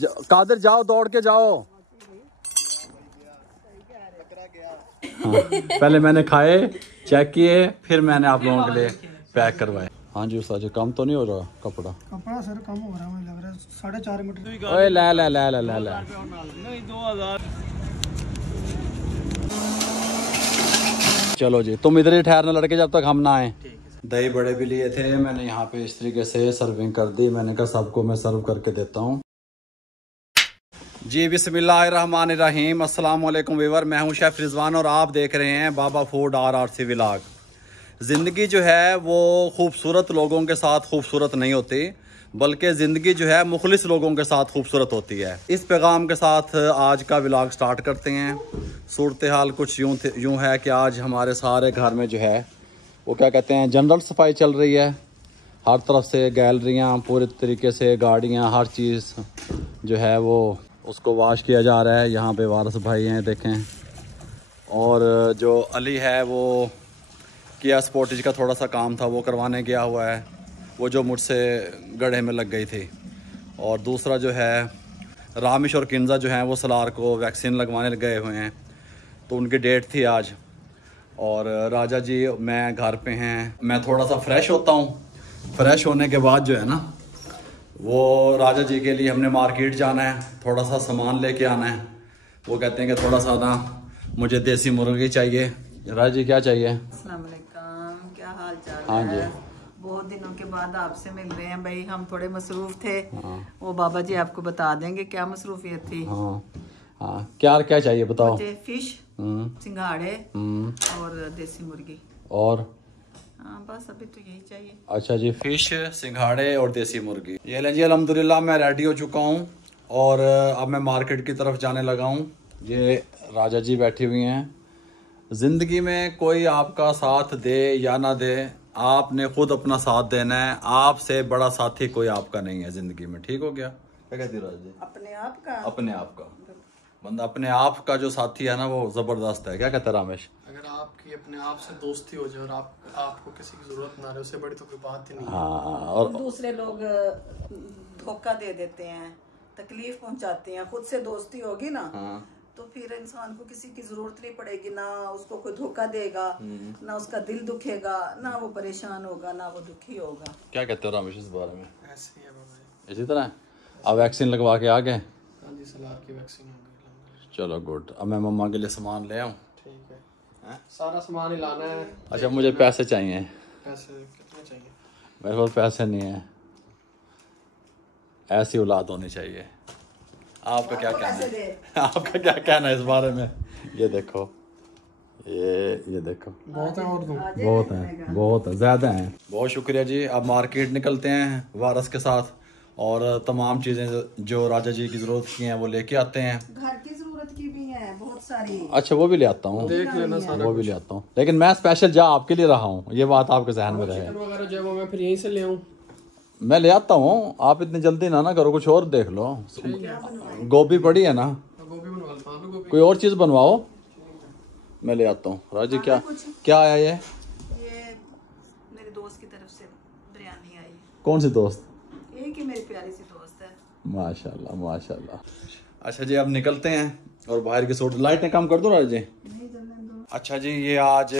कादिर जाओ, दौड़ के जाओ। हाँ, पहले मैंने खाए, चेक किए, फिर मैंने आप लोगों के लिए पैक करवाए। हाँ जी उस्ताद जी, कम तो नहीं हो रहा कपड़ा? कपड़ा सर कम हो रहा है, मुझे लग रहा है 4.5 मीटर। ओए ला ला ला ला ला ला। चलो जी, तुम इधर ही ठहरने लड़के जब तक हम ना आए। दही बड़े भी लिए थे मैंने, यहाँ पे इस तरीके से सर्विंग कर दी। मैंने कहा सबको मैं सर्व करके देता हूँ जी। बिस्मिल्लाहिर्रहमानिर्रहीम, अस्सलाम वालेकुम व्यूअर, मैं हूँ शेफ रिजवान और आप देख रहे हैं बाबा फूड RRC व्लॉग। ज़िंदगी जो है वो खूबसूरत लोगों के साथ खूबसूरत नहीं होती, बल्कि ज़िंदगी जो है मुखलिस लोगों के साथ खूबसूरत होती है। इस पैगाम के साथ आज का व्लॉग स्टार्ट करते हैं। सूरत हाल कुछ यूँ है कि आज हमारे सारे घर में जो है वो क्या कहते हैं, जनरल सफाई चल रही है। हर तरफ से गैलरियाँ, पूरे तरीके से गाड़ियाँ, हर चीज़ जो है वो उसको वाश किया जा रहा है। यहाँ पे वारिस भाई हैं देखें, और जो अली है वो किया स्पोर्टेज का थोड़ा सा काम था वो करवाने गया हुआ है, वो जो मुझसे गड्ढे में लग गई थी। और दूसरा जो है रामिश और किन्जा जो हैं वो सलार को वैक्सीन लगवाने गए हुए हैं, तो उनकी डेट थी आज। और राजा जी मैं घर पे हैं, मैं थोड़ा सा फ्रेश होता हूँ। फ्रेश होने के बाद जो है ना वो राजा जी के लिए हमने मार्केट जाना है, थोड़ा सा सामान लेके आना है। वो कहते हैं कि थोड़ा सा ना मुझे देसी मुर्गी चाहिए। राजा जी क्या चाहिए? अस्सलाम वालेकुम, क्या हाल चाल हाँ है? जी, बहुत दिनों के बाद आपसे मिल रहे हैं भाई, हम थोड़े मसरूफ थे। हाँ वो बाबा जी आपको बता देंगे क्या मसरूफियत थी। हाँ हाँ, क्या क्या चाहिए बताओ? मुझे फिश, सिंघाड़े और देसी मुर्गी। और हाँ बस अभी तो यही चाहिए। अच्छा जी, फिश, सिंघाड़े और देसी मुर्गी। ये लें जी, अल्हम्दुलिल्लाह मैं रेडी हो चुका हूँ और अब मैं मार्केट की तरफ जाने लगा हूँ। ये राजा जी बैठी हुई हैं। ज़िंदगी में कोई आपका साथ दे या ना दे, आपने खुद अपना साथ देना है। आपसे बड़ा साथी कोई आपका नहीं है ज़िंदगी में, ठीक हो गया? क्या कहती है राजा जी? अपने आप का, अपने आप का बंदा, अपने आप का जो साथी है ना वो ज़बरदस्त है। क्या कहता है रामेश? अगर आपकी अपने आप से दोस्ती हो जाए और आपको किसी की जरूरत ना रहे, उससे बड़ी तो कोई बात ही नहीं है। हाँ, और दूसरे लोग धोखा दे देते हैं, तकलीफ पहुंचाते हैं। खुद से दोस्ती होगी ना तो फिर इंसान को किसी की जरूरत नहीं पड़ेगी, ना उसको कोई धोखा देगा, ना उसका दिल दुखेगा, ना वो परेशान होगा, ना वो दुखी होगा। क्या कहते हो रामेश इस बारे में? ऐसे ही है बाबा जी। इसी तरह अब वैक्सीन लगवा के आ गए? हाँ जी, सलार की वैक्सीन हो गई। चलो गुड। अब मैं मम्मा के लिए सामान ले आऊँ? ठीक है, सारा सामान ही लाना है। अच्छा, मुझे पैसे चाहिए। पैसे कितने चाहिए? मेरे पास पैसे नहीं है। ऐसी औलाद होनी चाहिए। आपका क्या कहना है? आपका क्या कहना है इस बारे में? ये देखो, ये देखो, बहुत है और दो? बहुत है, बहुत है, ज़्यादा है। बहुत शुक्रिया जी। अब मार्केट निकलते हैं वारिस के साथ और तमाम चीज़ें जो राजा जी की ज़रूरत की हैं वो लेके आते हैं। घर की जरूरत की भी है बहुत सारी। अच्छा, वो भी ले आता हूँ, देख लेना सारा, वो भी ले आता हूँ, लेकिन मैं स्पेशल जा आपके लिए रहा हूँ, ये बात आपके जहन में रहे। चिकन वगैरह जो है वो मैं फिर यहीं से ले आऊँ? मैं ले आता हूँ, आप इतनी जल्दी ना करो, कुछ और देख लो। गोभी पड़ी है ना, गोभी बनवा लेता हूँ। गोभी कोई और चीज़ बनवाओ, मैं ले आता हूँ। राजी क्या क्या आया? ये मेरे दोस्त की तरफ से बिरयानी आई। कौन सी दोस्त? एक ही मेरी प्यारी सी दोस्त है। माशाल्लाह माशाल्लाह। अच्छा जी, अब निकलते हैं और बाहर की सोच लाइटें कम कर दो राजा जी। अच्छा जी, ये आज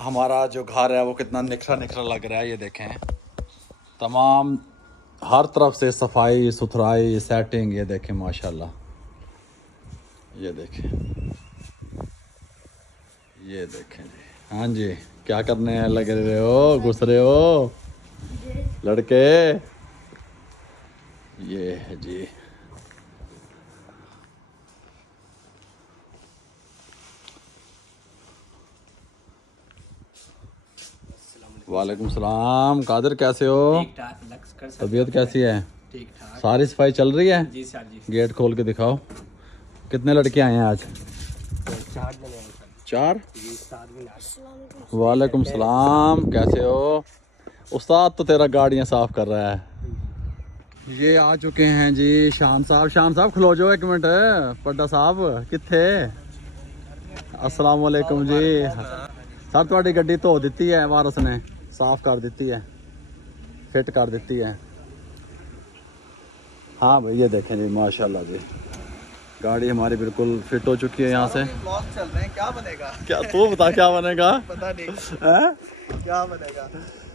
हमारा जो घर है वो कितना निखरा निखरा लग रहा है। ये देखें, तमाम हर तरफ से सफाई सुथराई सेटिंग, ये देखें माशाल्लाह। ये देखें, ये देखें जी। हाँ जी, क्या करने हैं? लग रहे हो, घुस रहे हो लड़के? ये है जी। वालेकुम सलाम। कादिर कैसे हो? ठीक ठाक। तबीयत कैसी है? ठीक ठाक। सारी सफाई चल रही है? जी सर जी। गेट खोल के दिखाओ। कितने लड़के आए हैं आज? 4 जने हैं सर। 4? जी, 7 भी आ। वालेकुम सलाम, कैसे हो? उस्ताद तो तेरा गाड़ियाँ साफ कर रहा है। ये आ चुके हैं जी शान साहब। शान साहब खलो जाओ एक मिनट। पड्डा साहब कित्थे? अस्सलाम वालेकुम जी। सर तुहाडी गड्डी धो दित्ती है वारिस ने, साफ कर दित्ती है, फिट कर दित्ती है। हाँ भाई ये देखें जी माशाल्लाह जी, गाड़ी हमारी बिल्कुल फिट हो चुकी है। यहाँ से ब्लॉग चल रहे हैं, क्या बनेगा? क्या तू बता क्या बनेगा? पता नहीं है? क्या बनेगा,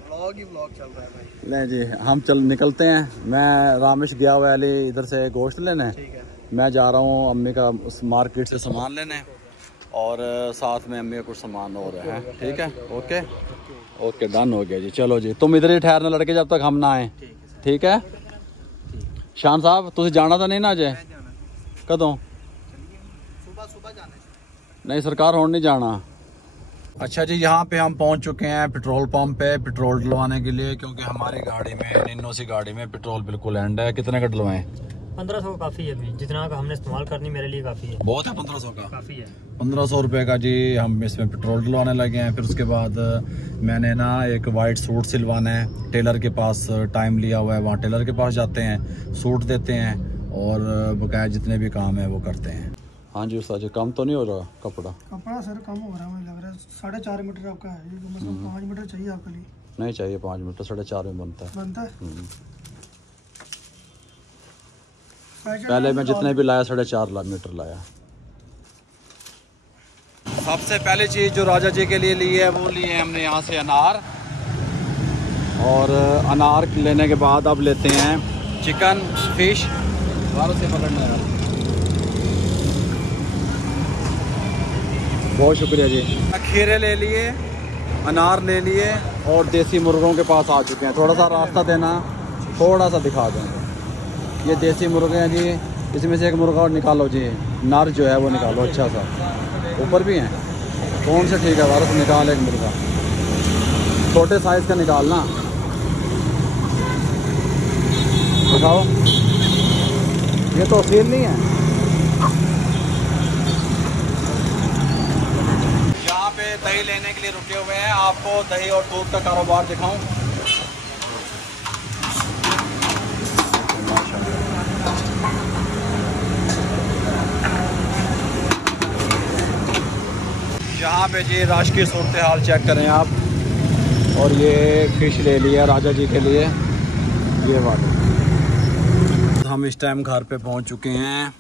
ब्लॉग ही ब्लॉग चल रहा है भाई। नहीं जी हम निकलते हैं। मैं रामेश गया हुआ अली इधर से गोश्त लेने, ठीक है। मैं जा रहा हूँ अम्मी का उस मार्केट से सामान लेने, और साथ में अम्मी का कुछ सामान और है। ठीक है, ओके ओके डन हो गया जी। चलो जी तुम इधर ही ठहरना लड़के जब तक हम ना आए। ठीक है शान साहब तुझे जाना तो नहीं ना अजय? कदों? सुबह जाना है। नहीं सरकार होने नहीं जाना। अच्छा जी यहाँ पे हम पहुँच चुके हैं पेट्रोल पंप पे पेट्रोल डलवाने के लिए, क्योंकि हमारी गाड़ी में निन्नो सी गाड़ी में पेट्रोल बिल्कुल एंड है। कितने का डलवाएं? 1500 काफ़ी है अभी, जितना का हमने इस्तेमाल करनी मेरे लिए काफ़ी है। बहुत है 1500 का? काफ़ी है 1500 रुपये का जी हम इसमें पेट्रोल डलवाने लगे हैं। फिर उसके बाद मैंने ना एक वाइट सूट सिलवाना है, टेलर के पास टाइम लिया हुआ है, वहाँ टेलर के पास जाते हैं, सूट देते हैं और बकाया जितने भी काम है वो करते हैं। हाँ जी उस्ताद जी कम तो नहीं हो रहा कपड़ा? कपड़ा सर कम हो रहा है, मुझे लग रहा है 4.5 मीटर आपका है, ये मतलब 5 मीटर चाहिए आपके लिए? नहीं चाहिए 5 मीटर, 4.5 में बनता है। पहले मैं जितने भी लाया 4.5 मीटर लाया। सबसे पहली चीज़ जो राजा जी के लिए ली है वो लिए है हमने यहाँ से अनार, और अनार लेने के बाद अब लेते हैं चिकन फिश। से पकड़ना है, बहुत शुक्रिया जी। खीरे ले लिए, अनार ले लिए और देसी मुर्गों के पास आ चुके हैं। थोड़ा सा रास्ता देना, थोड़ा सा दिखा देंगे। ये देसी मुर्गे हैं जी, इसमें से एक मुर्गा और निकालो जी, नर जो है वो निकालो अच्छा सा। ऊपर भी हैं, कौन से ठीक है वारस निकाल एक मुर्गा, छोटे साइज़ का निकालना। दिखाओ, ये तो असील नहीं है। यहाँ पे दही लेने के लिए रुके हुए हैं, आपको दही और दूध का कारोबार दिखाऊं। यहाँ पे जी राश की सूरत हाल चेक करें आप। और ये फिश ले लिया राजा जी के लिए, ये वाले। हम इस टाइम घर पे पहुँच चुके हैं।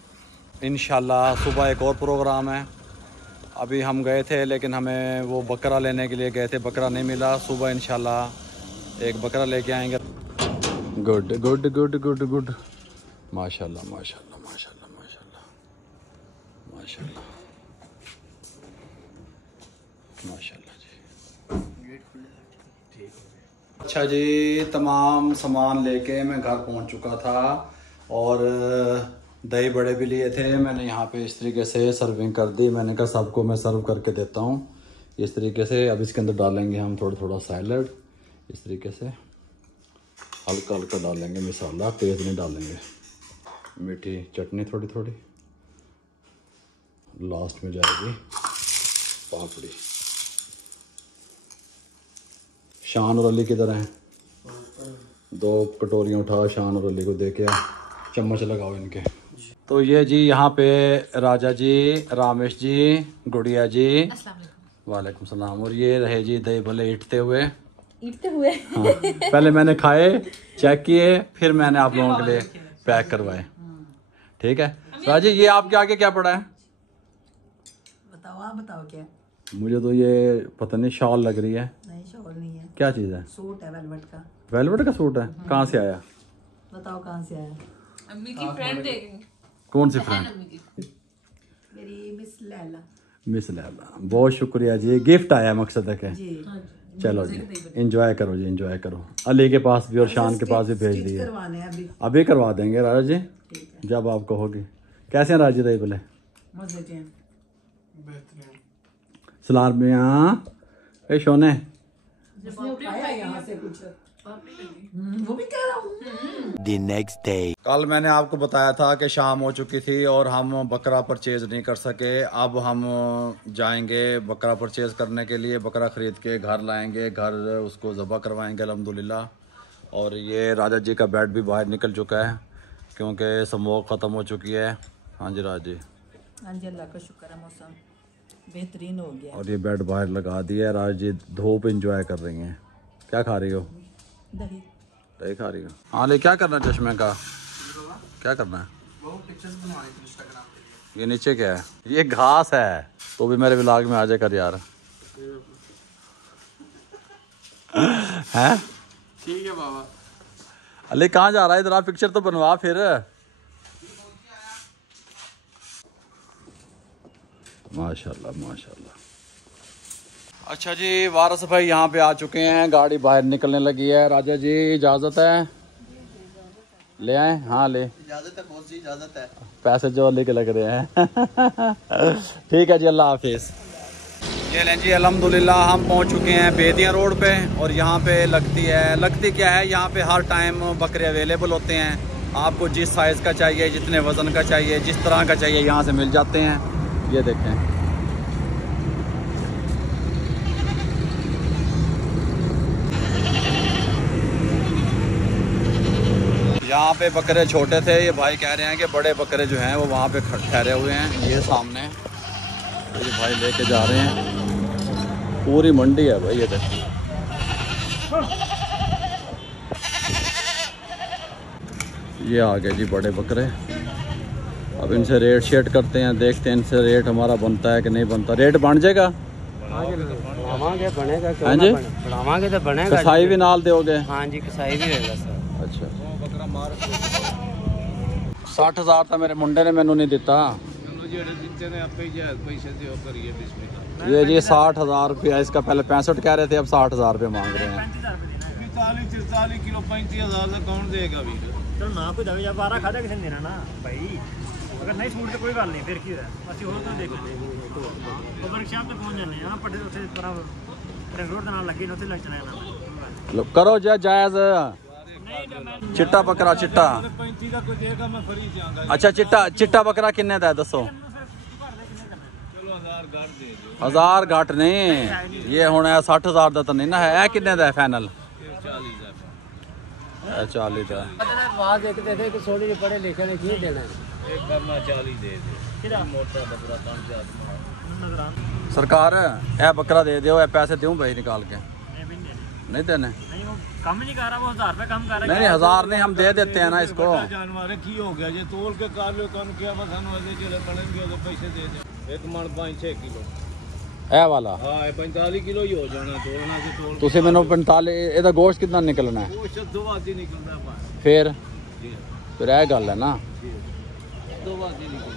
इंशाल्लाह सुबह एक और प्रोग्राम है। अभी हम गए थे लेकिन हमें वो बकरा लेने के लिए गए थे, बकरा नहीं मिला। सुबह इंशाल्लाह एक बकरा लेके आएंगे। Good good good good good, माशाल्लाह माशाल्लाह माशाल्लाह माशाल्लाह माशाल्लाह माशाल्लाह जी। अच्छा जी तमाम सामान लेके मैं घर पहुंच चुका था, और दही बड़े भी लिए थे मैंने। यहाँ पे इस तरीके से सर्विंग कर दी। मैंने कहा सबको मैं सर्व करके देता हूँ इस तरीके से। अब इसके अंदर डालेंगे हम थोड़ा थोड़ा सैलड, इस तरीके से हल्का हल्का डालेंगे मसाला, तेज़ नहीं डालेंगे। मीठी चटनी थोड़ी थोड़ी, लास्ट में जाएगी पापड़ी। शान और अली किधर हैं? 2 कटोरियाँ उठा शान और अली को दे के चम्मच लगाओ इनके। तो ये जी यहाँ पे राजा जी, रामेश जी, गुड़िया जी, वालेकुम सलाम। और ये रहे जी दही भले ईटते हुए। हाँ, पहले मैंने खाए, चेक किए, फिर मैंने आप लोगों के लिए पैक करवाए। ठीक है राजी, ये आपके आगे क्या पड़ा है? बताओ, आप बताओ क्या? मुझे तो ये पता नहीं, शॉल लग रही है। नहीं शॉल नहीं है। क्या चीज़ है? सूट है वेलवेट का। वेलवेट का सूट है? कहाँ से आया? बताओ कहाँ से आया? अम्मी की फ्रेंड देगी। कौन सी फ्रेंड? मेरी मिस लैला। मिस लैला, बहुत शुक्रिया जी। गिफ्ट आया मकसद है जी। चलो जी एंजॉय करो जी, एंजॉय करो। अली के पास भी और शान के पास भी भेज दिए। करवाने हैं अभी। अभी करवा देंगे राजा जी, जब आप कहोगे। कैसे हैं राजी दही बोले? मजे के। सलार में यहाँ शोने यहाँ से कुछ वो भी कह रहा हूँ। The next day. कल मैंने आपको बताया था कि शाम हो चुकी थी और हम बकरा परचेज नहीं कर सके। अब हम जाएंगे बकरा परचेज करने के लिए, बकरा ख़रीद के घर लाएंगे, घर उसको ज़बह करवाएंगे अल्हम्दुलिल्लाह। और ये राजा जी का बेड भी बाहर निकल चुका है क्योंकि स्मोक ख़त्म हो चुकी है। हाँ जी राज जी। हाँ जी अल्लाह का शुक्र है, मौसम बेहतरीन हो गया। और ये बेड बाहर लगा दिया है। राज जी धूप इंजॉय कर रही हैं। क्या खा रही हो? दही। दही खा रही हो? हाँ ले क्या करना चश्मे का? क्या करना है? वो पिक्चर्स बनवाने थे इंस्टाग्राम के लिए। ये नीचे क्या है? ये घास है। तो भी मेरे व्लॉग में आ जा कर यार। हैं? ठीक है बाबा। अली कहाँ जा रहा है? इधर आप पिक्चर तो बनवा फिर। माशाल्लाह माशाल्लाह। अच्छा जी, वारस भाई यहाँ पे आ चुके हैं, गाड़ी बाहर निकलने लगी है। राजा जी इजाज़त है? ले आए? हाँ ले। इजाजत है बॉस जी, इजाजत है। पैसे जो लेके लग रहे हैं। ठीक है जी, अल्लाह हाफिज़। ये लें जी, अल्हम्दुलिल्लाह हम पहुँच चुके हैं बेदिया रोड पे। और यहाँ पे लगती क्या है, यहाँ पे हर टाइम बकरे अवेलेबल होते हैं। आपको जिस साइज़ का चाहिए, जितने वज़न का चाहिए, जिस तरह का चाहिए, यहाँ से मिल जाते हैं। ये देखें, यहाँ पे बकरे छोटे थे। ये भाई कह रहे हैं कि बड़े बकरे जो हैं वो वहाँ पे ठहरे हुए हैं। ये सामने ये भाई लेके जा रहे हैं। पूरी मंडी है भाई। ये देखो, ये आ गए जी बड़े बकरे। अब इनसे रेट शेट करते हैं, देखते हैं इनसे रेट हमारा बनता है कि नहीं बनता। रेट बन जाएगा? बनेगा, हाँ जी, बढ़ावांगे तो बनेगा। कसाई भी नाल दोगे? हाँ जी, कसाई भी होगा सर। अच्छा, 60,000 था मेरे मुंडे ने, मैनू नहीं दिता। ये जी 60,000 रुपया इसका। पहले 65 कह रहे थे, अब 60,000 रुपये मांग रहे हैं। 40 किलो 35,000 से कौन देगा भी? चलो ना कोई दवे 12 खादा किसी ने देना ना भाई। अगर नहीं छूट तो कोई गल नहीं, फिर की है असि हो तो देख लेंगे। तो वर्कशॉप तक पहुंच जाने हां, पड़े उसे तरह रोड नाल लगी नोते लग चला ना। करो जायज। चिट्टा बकरा, चिट्टा 35 का कोई देगा, मैं फ्री जाऊंगा। अच्छा, चिट्टा बकरा किन्ने दा है दसो? चलो 1000 घट दे दो। 1000 घट नहीं, ये होना है 60,000 दा तो नहीं ना है। किन्ने दा है फाइनल? 40 का। आवाज एक दे दे कि सोनी जी पढ़े लिखे ने की देना है। एक करना 40 दे दे। किरा मोटा बकरा 5,000 सरकार ए बकरा दे दो। ए पैसे दूं भाई निकाल के? नहीं देने। नहीं वो कम ही नहीं कर रहा, वो 1000 रुपए कम कर रहा है। नहीं 1000 नहीं, हम दे देते हैं ना इसको। जानवर की हो गया जे तोल के कर लो कौन क्या बसन वाले चले पड़ेंगे तो पैसे दे दे। एक मन 5-6 किलो ए वाला। हाँ 45 किलो ही हो जाना तोड़ना से तोल। ਤੁਸੀਂ ਮੈਨੂੰ 45 ਇਹਦਾ ਗੋਸ਼ਤ ਕਿੰਨਾ ਨਿਕਲਣਾ ਹੈ? वो दो आदि निकलता है ਫਿਰ ਇਹ ਗੱਲ ਹੈ ਨਾ। 2 आदि निकलता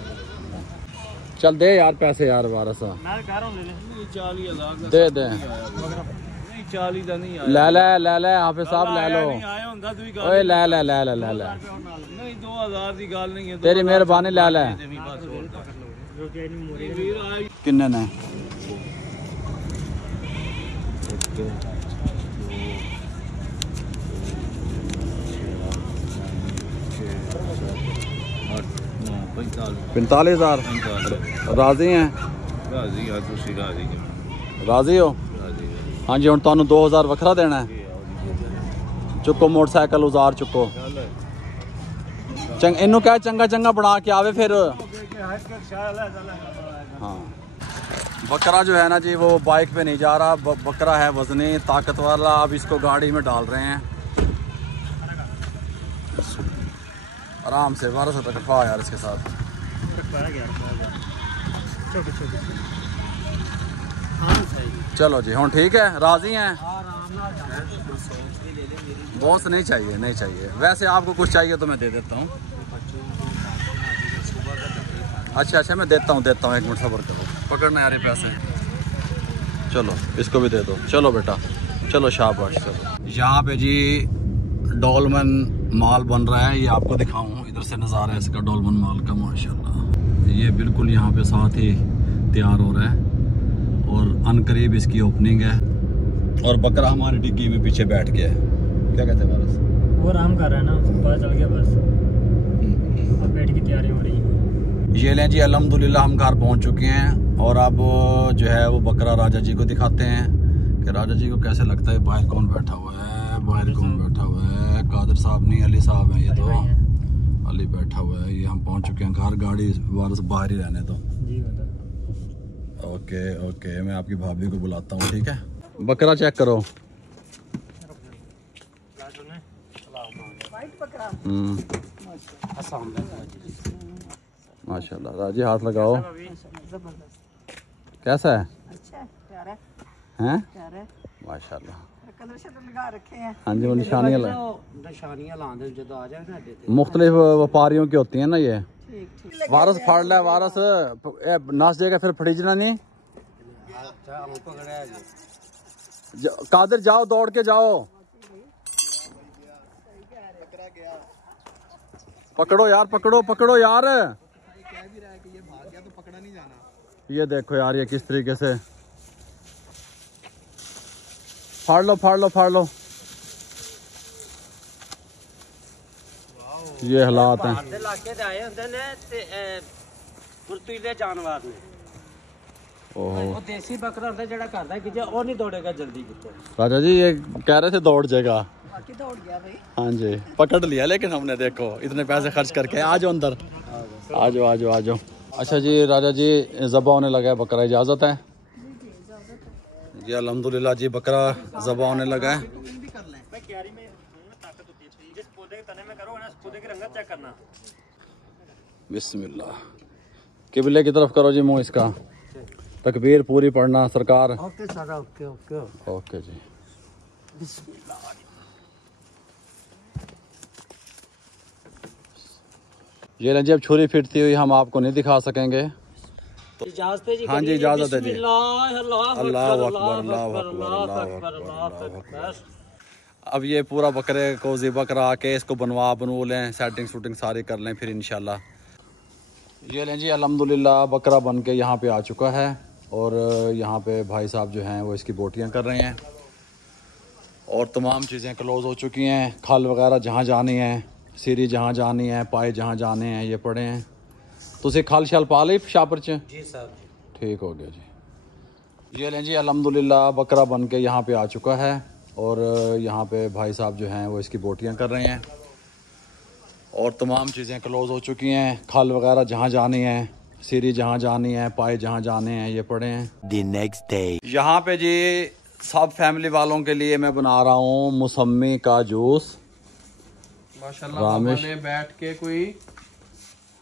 चल दे यार पैसे यार वारस। मैं कह रहा हूं ले ले। 40,000 का दे दे। नहीं 40 का नहीं आया। ले ले हाफिज साहब ले लो। नहीं आया हुंदा तू ही गल। ओए ले ले नहीं 2000 की गल नहीं है। तेरी मेहरबानी ले ले। किन्ने ने? पैंतालीस 45,000 राजी हैं? राजी हो? हाँ जी, हम तुहानू 2000 वखरा देना है। चुको मोटरसाइकिल उजार चुको। इनू कह चंगा बना के आवे फिर। हाँ, बकरा जो है ना जी वो बाइक पे नहीं जा रहा। बकरा है वजनी, ताकत वाला। अब इसको गाड़ी में डाल रहे हैं आराम से। 1200 तक रखा यार इसके साथ। चलो जी, हम ठीक है, राजी हैं? बॉस नहीं चाहिए, नहीं चाहिए। वैसे आपको कुछ चाहिए तो मैं दे देता हूँ। अच्छा मैं देता हूँ 1 मिनट सब्र करो। पकड़ना यार ये पैसे। चलो इसको भी दे दो। चलो बेटा चलो, शाबाश। चलो यहाँ पे जी डोलमन माल बन रहा है। ये आपको दिखाऊँ, इधर से नज़ारा है इसका डोलमन माल का माशाल्लाह। ये बिल्कुल यहाँ पे साथ ही तैयार हो रहा है और अनकरीब इसकी ओपनिंग है। और बकरा हमारी डिग्गी में पीछे बैठ गया है। क्या कहते हैं वारस? वो आराम कर रहा है ना, पता चल गया बस। अब पेट की तैयारी हो रही है। ये लें जी, अल्हम्दुलिल्लाह हम घर पहुंच चुके हैं। और अब जो है वो बकरा राजा जी को दिखाते हैं कि राजा जी को कैसे लगता है। बाहर कौन बैठा हुआ है? बाहर कौन बैठा हुआ है? कादिर साहब नहीं, अली साहब हैं। ये तो अली बैठा हुआ है। ये हम पहुंच चुके हैं घर। गाड़ी वारस बाहर ही रहने दो। ओके मैं आपकी भाभी को बुलाता हूँ, ठीक है? बकरा चेक करो। वाइट बकरा माशाल्लाह। राजी हाथ लगाओ, कैसा है? अच्छा प्यारा हैं? प्यारा माशाल्लाह। कलर शलर लगा रखे हैं। हाँ जी, वो निशानियाँ मुख्तलिफ व्यापारियों की होती हैं ना ये। वारस फाड़ लिया, वारस नाच देगा फिर फड़ीजना नहीं। कादिर जाओ, दौड़ के जाओ, पकड़ो यार, पकड़ो पकड़ो यार। ये देखो यार, ये किस तरीके से फाड़ लो फाड़ लो फाड़ लो। ये हालात हैं। ओहो, देसी बकरा होता जेड़ा करदा कि जे ओ नहीं दौड़ेगा जल्दी किते। राजा जी ये कह रहे थे दौड़ जाएगा। बाकी दौड़ गया भाई। हाँ जी, पकड़ लिया, लेकिन हमने देखो इतने पैसे खर्च करके। आ जाओ अंदर, आ जाओ आ जाओ आ जाओ। अच्छा जी, राजा जी ज़बा होने लगा है बकरा, इजाज़त है जी? अल्हम्दुलिल्लाह जी, बकरा ज़बा होने लगा है। बिस्मिल्लाह, किबले की तरफ करो जी मुँह इसका। तकबीर पूरी पढ़ना सरकार। Okay sir, okay okay okay जी। ये लें जी, अब छुरी फिरती हुई हम आपको नहीं दिखा सकेंगे। इजाजत है जी? हाँ जी, इजाज़त है जी। अल्लाह अल्लाह अकबर, अल्लाह अकबर, अल्लाह अकबर। अब ये पूरा बकरे को ज़िबा करा के इसको बनवा लें, सेटिंग शूटिंग सारी कर लें, फिर इंशाल्लाह। ये लें जी, अल्हम्दुलिल्लाह बकरा बन के यहाँ पे आ चुका है। और यहाँ पे भाई साहब जो हैं वो इसकी बोटियाँ कर रहे हैं और तमाम चीज़ें क्लोज़ हो चुकी हैं। खल वगैरह जहाँ जानी है, सीरी जहाँ जानी है, पाए जहाँ जाने हैं, ये पड़े हैं। तुसी खल शल पा ली शापर च? जी सर, ठीक हो गया जी। ये लें जी, अल्हम्दुलिल्लाह बकरा बन के यहाँ पे आ चुका है और यहाँ पे भाई साहब जो हैं वो इसकी बोटियाँ कर रहे हैं और तमाम चीज़ें क्लोज़ हो चुकी हैं। खल वगैरह जहाँ जानी है, सीरी जहाँ जानी है, पाए जहाँ जाने हैं, ये पड़े हैं। The next day. यहाँ पे जी सब फैमिली वालों के लिए मैं बना रहा हूँ मौसमी का जूस। माशाल्लाह पापा ने बैठ के कोई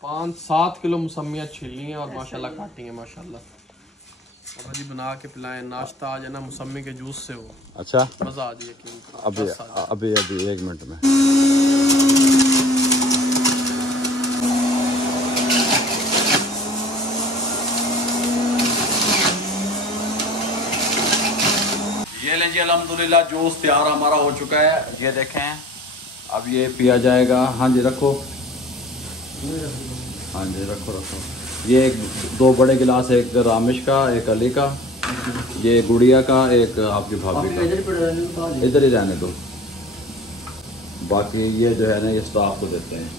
5-7 किलो मौसमियाँ छीली हैं और माशाल्लाह काटी हैं माशाल्लाह। पापा जी बना के पिलाएं, नाश्ता आज है ना मौसमी के जूस से हो। अच्छा, मज़ा आ जाए यकीन। अभी अभी अभी 1 मिनट में। ये लें जी, अल्हम्दुलिल्लाह जूस तैयार हमारा हो चुका है। ये देखें, अब ये पिया जाएगा। हाँ जी रखो, हाँ जी रखो रखो। ये 2 बड़े गिलास, एक रामिश का, एक अली का, ये गुड़िया का, एक आपकी भाभी का। इधर ही रहने दो, बाकी ये जो है ना ये स्टाफ को देते हैं।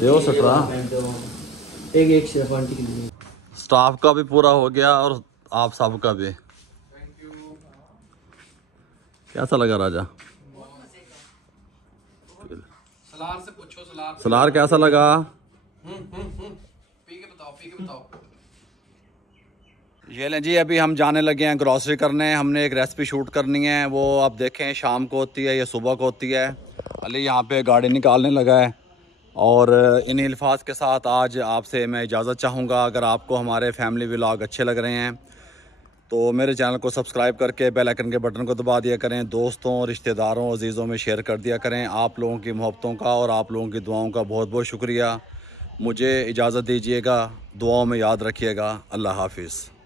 दो सटरा एक शेफ आंटी के लिए। स्टाफ का भी पूरा हो गया और आप सब का भी। कैसा लगा राजा? सलार से पूछो, सलार कैसा लगा? पी के बताओ। ये लें जी, अभी हम जाने लगे हैं ग्रॉसरी करने। हमने एक रेसिपी शूट करनी है, वो आप देखें शाम को होती है या सुबह को होती है। अली यहाँ पे गाड़ी निकालने लगा है और इन्हीं अल्फाज के साथ आज आपसे मैं इजाज़त चाहूँगा। अगर आपको हमारे फैमिली व्लॉग अच्छे लग रहे हैं तो मेरे चैनल को सब्सक्राइब करके बेल आइकन के बटन को दबा दिया करें। दोस्तों, रिश्तेदारों, अजीज़ों में शेयर कर दिया करें। आप लोगों की मोहब्बतों का और आप लोगों की दुआओं का बहुत बहुत शुक्रिया। मुझे इजाज़त दीजिएगा, दुआओं में याद रखिएगा। अल्लाह हाफिज़।